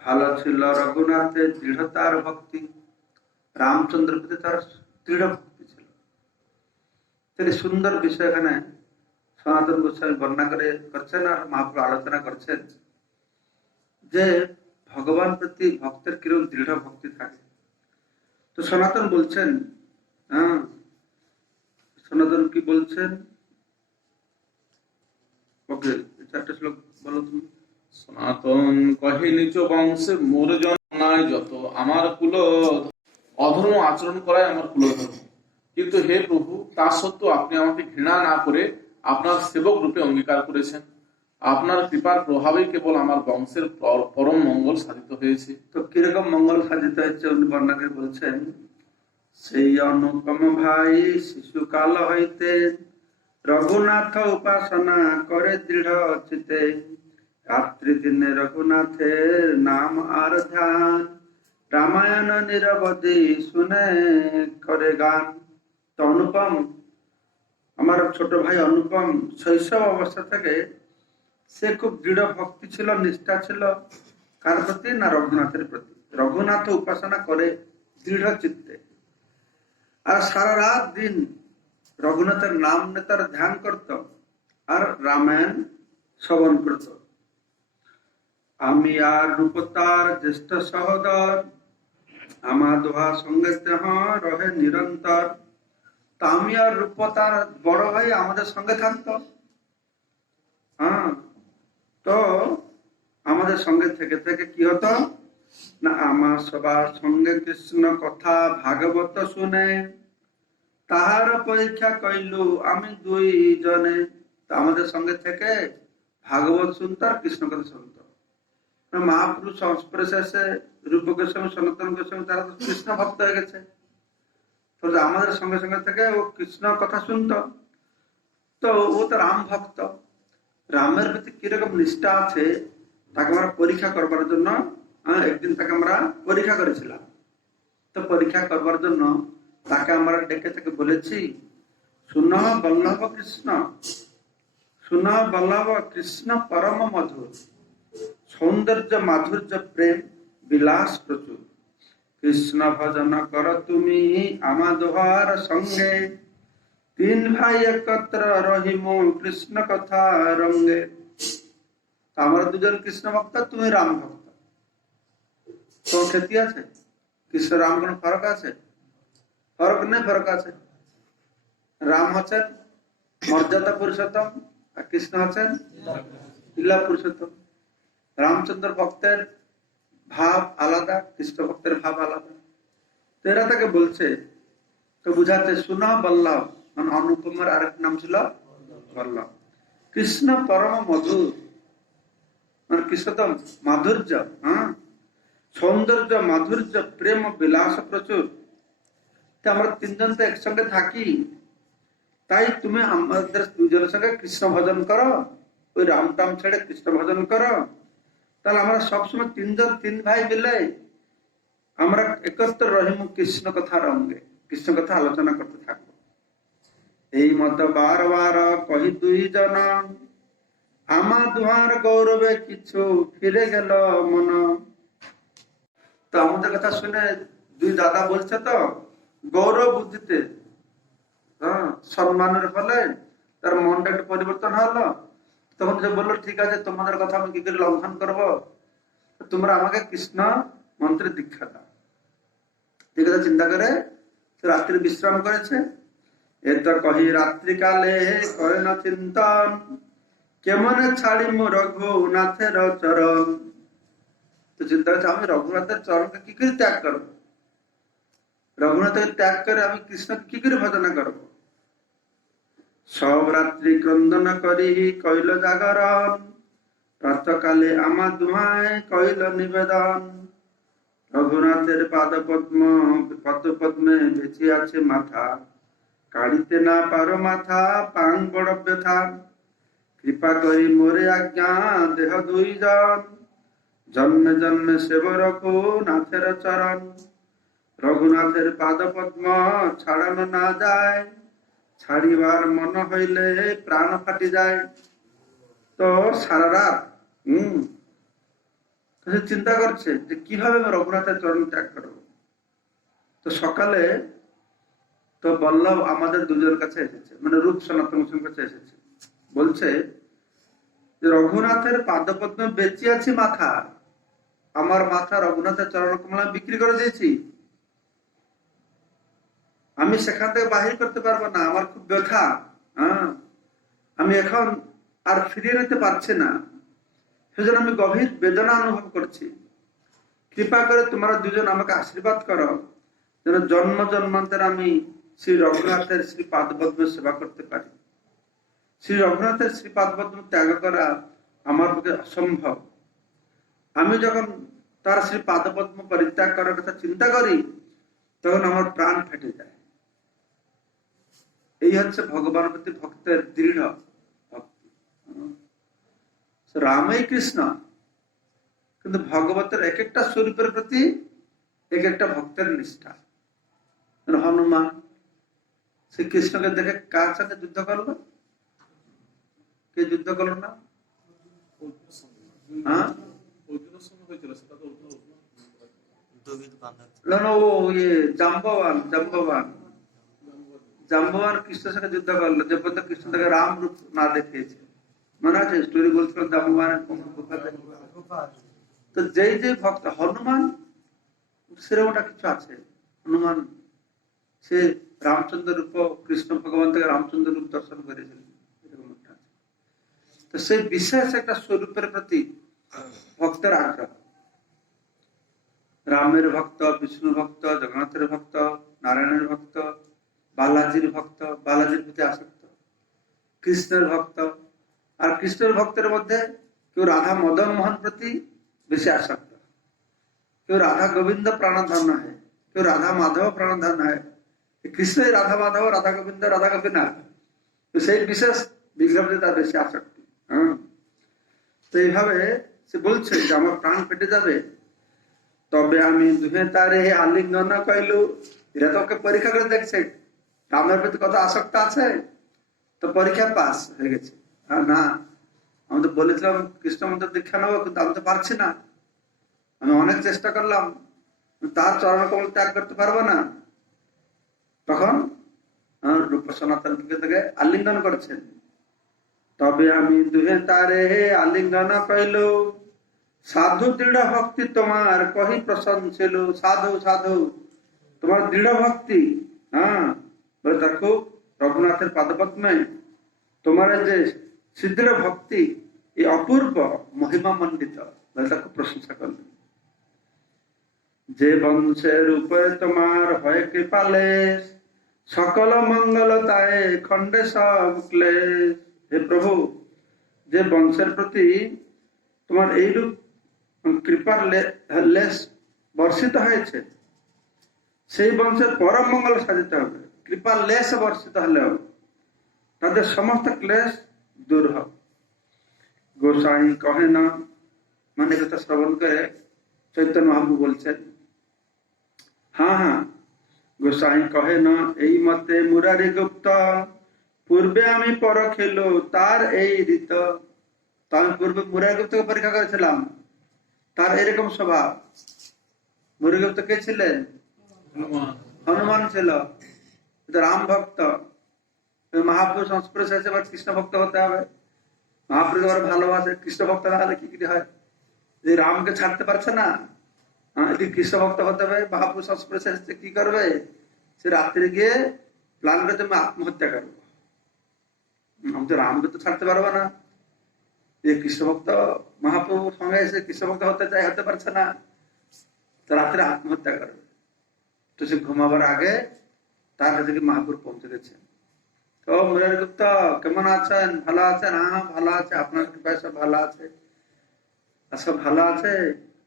ভালো ছিল রঘুনাথের দৃঢ়তার ভক্তি। রামচন্দ্র প্রতি তার দৃঢ় ভক্তি ছিল। তিনি সুন্দর বিষয় এখানে সনাতন গোস্বামী বর্ণনা করছেন আর মহাপ্রভু আলোচনা করছেন যে ভগবান প্রতি ভক্তের কিরকম দৃঢ় ভক্তি থাকে। তো সনাতন বলছেন, সনাতন কি বলছেন? ওকে, চারটে শ্লোক বলো তুমি। সনাতন কহে, নিজ বংশে মোর জন্মায় যত, আমার কুল অধর্ম আচরণ করায় আমার কুলধর্ম। কিন্তু হে প্রভু, তা সত্ত্বেও আপনি আমাকে ঘৃণা না করে আপনার সেবক রূপে অঙ্গীকার করেছেন। আপনার কৃপার প্রভাবেই কেবল আমার বংশের পরম মঙ্গল সাধিত হয়েছে। তো কিরকম মঙ্গল সাধিত হয়েছে উনি বর্ণনা করে বলছেন, সেই অনুপম ভাই শিশুকাল হইতে রঘুনাথ উপাসনা করে দৃঢ় চিতে, রাত্রি দিনে রঘুনাথের নাম আর ধ্যান, রামায়ণ নিরবধি শুনে করে গান। তো অনুপম, আমার ছোট ভাই অনুপম শৈশব অবস্থা থেকে সে খুব দৃঢ় ভক্তি ছিল, নিষ্ঠা ছিল। কার প্রতি? না, রঘুনাথের প্রতি। রঘুনাথ উপাসনা করে দৃঢ় চিত্তে, আর সারা রাত দিন রঘুনাথের নাম নেতার ধ্যান করত আর রামায়ণ শ্রবণ করত। আমি আর রূপতার জ্যেষ্ঠ সহোদর, আমার দোহা সঙ্গে রহে নিরন্তর। তা আমি আর রূপতার বড় ভাই আমাদের সঙ্গে থাকতো। তো আমাদের সঙ্গে থেকে থেকে কি হতো না, আমার সবার সঙ্গে কৃষ্ণ কথা ভাগবত শুনে, তাহার পরীক্ষা কইলু আমি 2 জনে। আমাদের সঙ্গে থেকে ভাগবত শুনতো আর কৃষ্ণ কথা শুনতো। মহাপুরুষ সংস্পর্শে এসে রূপ গোস্বামী, সনাতন গোস্বামী তারা তো কৃষ্ণ ভক্ত হয়ে গেছে। তো আমাদের সঙ্গে সঙ্গে থেকে ও কৃষ্ণ কথা শুনতো। তো ও তো রাম ভক্ত, রামের প্রতি কিরকম নিষ্ঠা আছে তাকে আমরা পরীক্ষা করবার জন্য একদিন তাকে আমরা পরীক্ষা করেছিলাম। তো পরীক্ষা করবার জন্য তাকে আমরা ডেকে থেকে বলেছি, শুন বল্লভ কৃষ্ণ, শুন বল্লভ কৃষ্ণ পরম মধুর, সৌন্দর্য মাধুর্য প্রেম বিলাস প্রচুর। কৃষ্ণ ভজন কর তুমি আমা দোহার সঙ্গে, 3 ভাই একত্র রহিম কৃষ্ণ কথা রঙ্গে। আমরা 2 জন কৃষ্ণ ভক্ত, তুমি রাম ভক্ত। তো ক্ষতি আছে? কৃষ্ণ রাম কোন ফরক আছে? ফরক নেই, ফরক আছে। রাম হচ্ছেন মর্যাদা পুরুষোত্তম আর কৃষ্ণ হচ্ছেন লীলা পুরুষোত্তম। রামচন্দ্র ভক্তের ভাব আলাদা, কৃষ্ণ ভক্তের ভাব আলাদা। তো এরা তাকে বলছে, তো বুঝাতে, শুনো বল্লভ, মানে অনুপমের আরেক নাম ছিল বল্লভ। কৃষ্ণ পরম মধুর, মানে কৃষ্ণ তো মাধুর্য, সৌন্দর্য মাধুর্য প্রেম বিলাস প্রচুর। আমরা 3 জন তো একসঙ্গে থাকি, তাই তুমি আমাদের 2 জনের সঙ্গে কৃষ্ণ ভজন করো, ওই রাম টাম ছেড়ে কৃষ্ণ ভজন করো। তাহলে আমরা সবসময় 3 জন 3 ভাই মিলে আমরা একত্র রহিম কৃষ্ণ কথা রঙ্গে, কৃষ্ণ কথা আলোচনা করতে থাকবো। এই মত বার বার কহি 2 জন, আমা দুহার গৌরবে কিছু ফিরে গেল মন। তো আমাদের কথা শুনে 2 দাদা বলছে, তো গৌরব বুদ্ধিতে সম্মানের ফলে তার মনটা একটু পরিবর্তন হলো। তখন যে বললো, ঠিক আছে, তোমাদের কথা আমি কি করে লঙ্ঘন করবো, তোমরা আমাকে কৃষ্ণ মন্ত্রে দীক্ষা দাও। এই কথা চিন্তা করে সে রাত্রি বিশ্রাম করেছে। এত কহি রাত্রিকালে করে না চিন্তন, কেমনে ছাড়ি মু রঘুনাথের চরণ। তো চিন্তা করছে আমি রঘুনাথের চরণকে কি করে ত্যাগ করবো, রঘুনাথকে ত্যাগ করে আমি কৃষ্ণকে কি করে ভজনা করবো। সব রাত্রি ক্রন্দন করি কইল জাগরণ, প্রাতকালে আমা দুহায় কইল নিবেদন। রঘুনাথের পদ্মে বেঁচে আছে মাথা, কাড়িতে না পারো মাথা পাং বড় ব্যথা। কৃপা করি মোরে আজ্ঞা দেহ দুইজন, জন্মে জন্মে সেব রঘুনাথের চরণ। রঘুনাথের পদ্ম ছাড়ানো না যায়, ছাড়িবার মন হইলে প্রাণ ফাটি যায়। তো সারা রাত চিন্তা করছে যে কিভাবে রঘুনাথের চরণ ত্যাগ করবো। তো সকালে তো বল্লভ আমাদের দুজনের কাছে এসেছে, মানে রূপ সনাতন গোস্বামীর কাছে এসেছে, বলছে যে রঘুনাথের পাদপদ্মে বেঁচে আছি মাথা, আমার মাথা রঘুনাথের চরণ কমলা বিক্রি করে দিয়েছি, আমি সেখান থেকে বাহির করতে পারবো না, আমার খুব ব্যথা, আমি এখন আর ফিরিয়ে নিতে পারছি না, সেজন্য আমি গভীর বেদনা অনুভব করছি। কৃপা করে তোমরা দুজন আমাকে আশীর্বাদ করো, যেন জন্ম জন্মান্তর আমি শ্রী রঘুনাথের শ্রী পাদপদ্মের সেবা করতে পারি। শ্রী রঘুনাথের শ্রী পাদপদ্ম ত্যাগ করা আমার পক্ষে অসম্ভব। আমি যখন তার শ্রী পাদপদ্ম পরিত্যাগ করার কথা চিন্তা করি, তখন আমার প্রাণ ফেটে যায়। এই হচ্ছে ভগবান প্রতি ভক্তের দৃঢ় ভক্তি। রামই কৃষ্ণ, কিন্তু ভগবতের এক একটা স্বরূপের প্রতি এক একটা ভক্তের নিষ্ঠা। হনুমান শ্রীকৃষ্ণকে দেখে কার সাথে যুদ্ধ করলো? কে যুদ্ধ করলো না? জাম্ববান কৃষ্ণের সাথে যুদ্ধ করলো, যে পর্যন্ত কৃষ্ণ তাকে রাম রূপ না দেখিয়েছে। মনে আছে স্টোরি বলছিল জাম্ববানের? তো যেই যে ভক্ত হনুমান, সেরকমটা কিছু আছে। হনুমান সে রামচন্দ্র রূপ, কৃষ্ণ ভগবান থেকে রামচন্দ্র রূপ দর্শন করেছিলেন, তো সেই বিশেষ একটা স্বরূপের প্রতি ভক্তের আগ্রহ। রামের ভক্ত, বিষ্ণু ভক্ত, জগন্নাথের ভক্ত, নারায়ণের ভক্ত, বালাজির ভক্ত, বালাজির প্রতি আসক্ত, কৃষ্ণের ভক্ত। আর কৃষ্ণের ভক্তের মধ্যে কেউ রাধা মদন মোহন প্রতি বেশি আসক্ত, কেউ রাধা গোবিন্দ প্রাণধন হয়, কেউ রাধা মাধব প্রাণধন হয়। কৃষ্ণই রাধা মাধব, রাধা গোবিন্দ, রাধা গোপীনাথ, তো সেই বিশেষ বিগ্রহ প্রতি তার বেশি আসক্তি। তো এইভাবে সে বলছে যে আমার প্রাণ পেটে যাবে, তবে আমি দুহে তারে আলিঙ্গন কইলু। এরা তো ওকে পরীক্ষা করে দেখছে রামের প্রতি কত আসক্ত আছে, তো পরীক্ষা পাস হয়ে গেছে। না, আমি তো বলেছিলাম কৃষ্ণ মন্ত্র দীক্ষা নেবো, কিন্তু আমি তো পারছি না, আমি অনেক চেষ্টা করলাম, তার চরণ কমল ত্যাগ করতে পারবো না। তখন রূপ সনাতন থেকে আলিঙ্গন করছেন, তবে আমি দুহে তারে আলিঙ্গন কইল, সাধু দৃঢ় ভক্তি তোমার কহি প্রশংসিল। সাধু সাধু তোমার দৃঢ় ভক্তি, বলে দেখো রঘুনাথের পাদপদ্মে তোমার যে সিদ্ধ ভক্তি, এই অপূর্ব মহিমা মণ্ডিত, বলে তাকে প্রশংসা করলেন। যে বংশের উপরে তোমার হয় কৃপালে, সকল মঙ্গল তাই খণ্ডে সব ক্লেশ। হে প্রভু, যে বংশের প্রতি তোমার এইরূপ কৃপার লেশ বর্ষিত হয়েছে, সেই বংশের পরম মঙ্গল সাধিতে হবে। কৃপার লেশ বর্ষিত হলেও তাদের সমস্ত ক্লেশ দূর হবে। গোসাই কহে না, মানে কথা শ্রবণ করে চৈতন্য মহাপ্রভু বলছেন, হ্যাঁ, গোসাই কহে না এই মতে মুরারি গুপ্ত, পূর্বে আমি পরখিল তার এই রীত। আমি পূর্বে মুরারি গুপ্তকে পরীক্ষা করেছিলাম, তার এরকম স্বভাব। মুরারি গুপ্ত কে ছিলেন? হনুমান ছিল, রাম ভক্ত। মহাপ্রভু সংস্পর্শে এসে এবার কৃষ্ণ ভক্ত হতে হবে। মহাপ্রভু ভালোবাসে, কৃষ্ণ ভক্ত না হলে কি হয়, যে রামকে ছাড়তে পারছে না, কৃষ্ণ ভক্ত হতে হবে, মহাপুরুষ সংস্পর্শে এসে কি করবে, সে রাত্রে গিয়ে প্ল্যান করে তুমি আত্মহত্যা করবো। আমি তো রামকে তো ছাড়তে পারবো না, যে কৃষ্ণ ভক্ত মহাপ্রভুর সঙ্গে এসে কৃষ্ণ ভক্ত হতে চাই, হতে পারছে না, তো রাত্রে আত্মহত্যা করবে। তো সে ঘুমাবার আগে তার কাছে মহাপুর পৌঁছে গেছেন। তো মুরারি গুপ্ত কেমন আছেন, ভালো আছেন? হ্যাঁ ভালো আছে, আপনার কৃপায় সব ভালো আছে। সব ভালো আছে।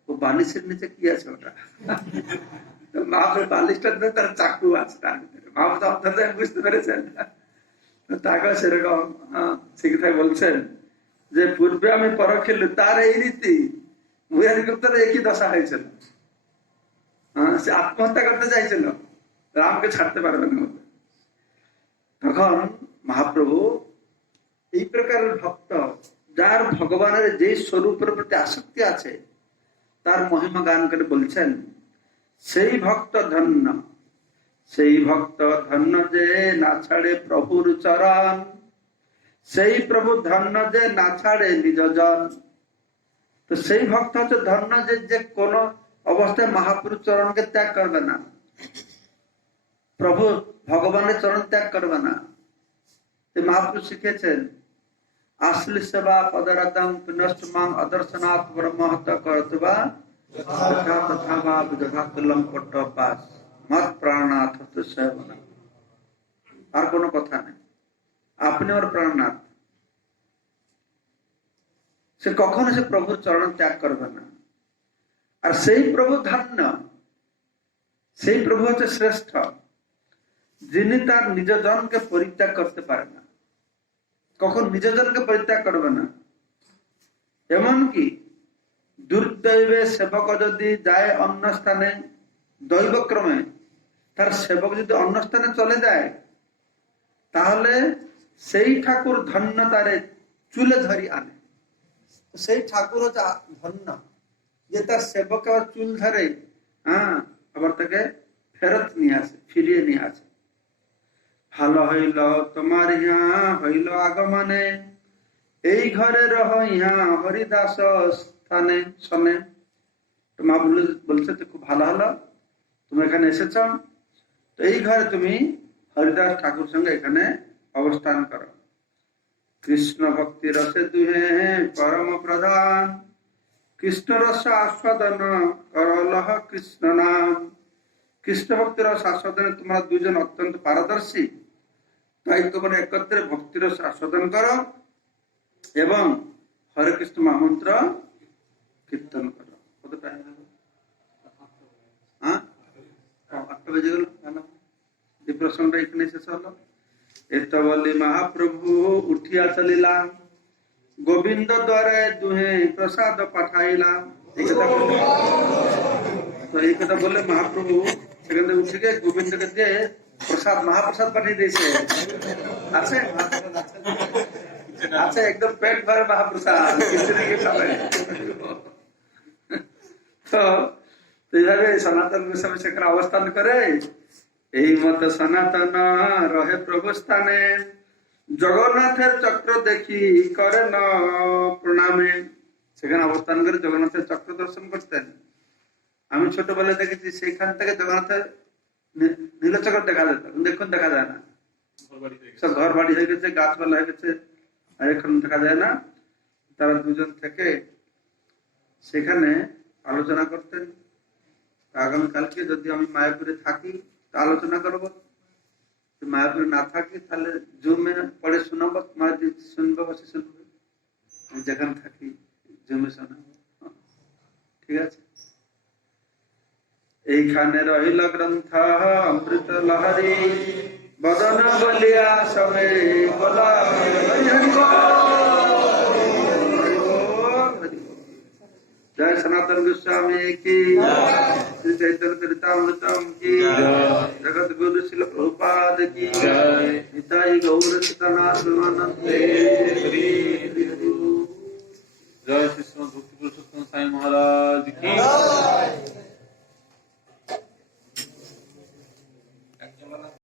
ও বালিশের নিচে কি আছে ওটা? মহাপুর বালিশটার তার চাকু আছে তার ভিতরে। মহাপুর অন্তত বুঝতে পেরেছেন। তাকে সেরকম শিক্ষায় বলছেন যে পূর্বে আমি পরখিল, তার এই রীতি মুরারি গুপ্তের একই দশা হয়েছিল। সে আত্মহত্যা করতে চাইছিল, রামকে ছাড়তে পারবে না। তখন মহাপ্রভু এই প্রকারের ভক্ত, যার ভগবানের যে স্বরূপের প্রতি আসক্তি আছে, তার মহিমা গান করে বলছেন, সেই ভক্ত ধন্য, সেই ভক্ত ধন্য যে না ছাড়ে প্রভুর চরণ, সেই প্রভু ধন্য যে না ছাড়ে নিজ জন। তো সেই ভক্ত হচ্ছে ধন্য যে কোন অবস্থায় মহাপুরুষ চরণকে ত্যাগ করবে না, প্রভু ভগবানের চরণ ত্যাগ করবে না। মহাপুরুষ শিখেছেন, আসলি সেবা পদরতম পুনশ্চমাং অদর্শনাৎ ব্রহ্মহত করতবা তথা তথা বা বিদধাতুলম পট্টপাস মত প্রাণনাথ হতে সেবনা। আর কোনো কথা নেই, আপনি ওর প্রাণনাথ। সে কখনো সে প্রভুর চরণ ত্যাগ করবে না। আর সেই প্রভু ধন্য, সেই প্রভু হচ্ছে শ্রেষ্ঠ, যিনি তার নিজ জনকে পরিত্যাগ করতে পারে না, কখন নিজ জনকে পরিত্যাগ করবে না। এমনকি দুর্দৈবে সেবক যদি যায় অন্য স্থানে, দৈবক্রমে তার সেবক যদি অন্য স্থানে চলে যায়, তাহলে সেই ঠাকুর ধন্য তারে চুলে ধরি আনে। সেই ঠাকুর হচ্ছে ধন্য, যে তার সেবক আবার চুল ধরে আবার তাকে ফেরত নিয়ে আসে, ফিরিয়ে নিয়ে আসে। ভালো হইল তোমার ইহা হইল আগমনে, এই ঘরে রহ ইহা হরিদাস স্থানে শোনে। মা বলছে তো খুব ভালো হলো তুমি এখানে এসেছ, তো এই ঘরে তুমি হরিদাস ঠাকুর সঙ্গে এখানে অবস্থান করো। কৃষ্ণ ভক্তি রসে দুহে পরম প্রধান, কৃষ্ণ রস আস্বাদন করলহ কৃষ্ণ নাম। কৃষ্ণ ভক্তি রস আস্বাদনে তোমরা দুজন অত্যন্ত পারদর্শী, তাই তোমরা একত্রে ভক্তি রস আস্বাদন করো এবং হরে কৃষ্ণ মহামন্ত্র কীর্তন করো। কত টাইম হলো? 8টা বেজে গেল। এই প্রসঙ্গটা এখানে শেষ হলো। এত বলি মহাপ্রভু উঠিয়া চলিলা, গোবিন্দ দ্বারে দুহে প্রসাদ পাঠাইলাম। এই কথা বলে মহাপ্রভু সেখানে উঠে গিয়ে গোবিন্দকে দিয়ে প্রসাদ, মহাপ্রসাদ পাঠিয়ে দিয়েছে। আছে আছে, একদম পেট ভরে মহাপ্রসাদ। তো এইভাবে সনাতন গোস্বামী সেখানে অবস্থান করে, এই মত সনাতন রহে প্রভু স্থানে, জগন্নাথের চক্র দেখি করে ন প্রণামে। সেখানে অবস্থান করে জগন্নাথের চক্র দর্শন করতেন। আমি ছোটবেলায় দেখেছি, সেইখান থেকে জগন্নাথের নীলচক্র দেখা যেত, দেখুন দেখা যায় না, সব ঘর বাড়ি হয়ে গেছে, গাছপালা হয়ে গেছে, আর এখন দেখা যায় না। তারা দুজন থেকে সেখানে আলোচনা করতেন, আগামীকালকে যদি আমি মায়াপুরে থাকি তা আলোচনা করবো, মায়াপুরে না থাকি তাহলে জুমে পরে শোনাবো, তোমার শুনবো, বসে শুনবে। যেখানে থাকি জুমে শোনাবো, ঠিক আছে? এইখানে রহিল গ্রন্থ অমৃত লহরী, বদন বলিয়া সবে বলা। জয় সনাতন গোস্বামী কি, শ্রী চৈতন্য চরিতামৃতম কি, জগৎ গুরু শিল প্রভুপাদ কি, নিতাই গৌর সীতানাথ।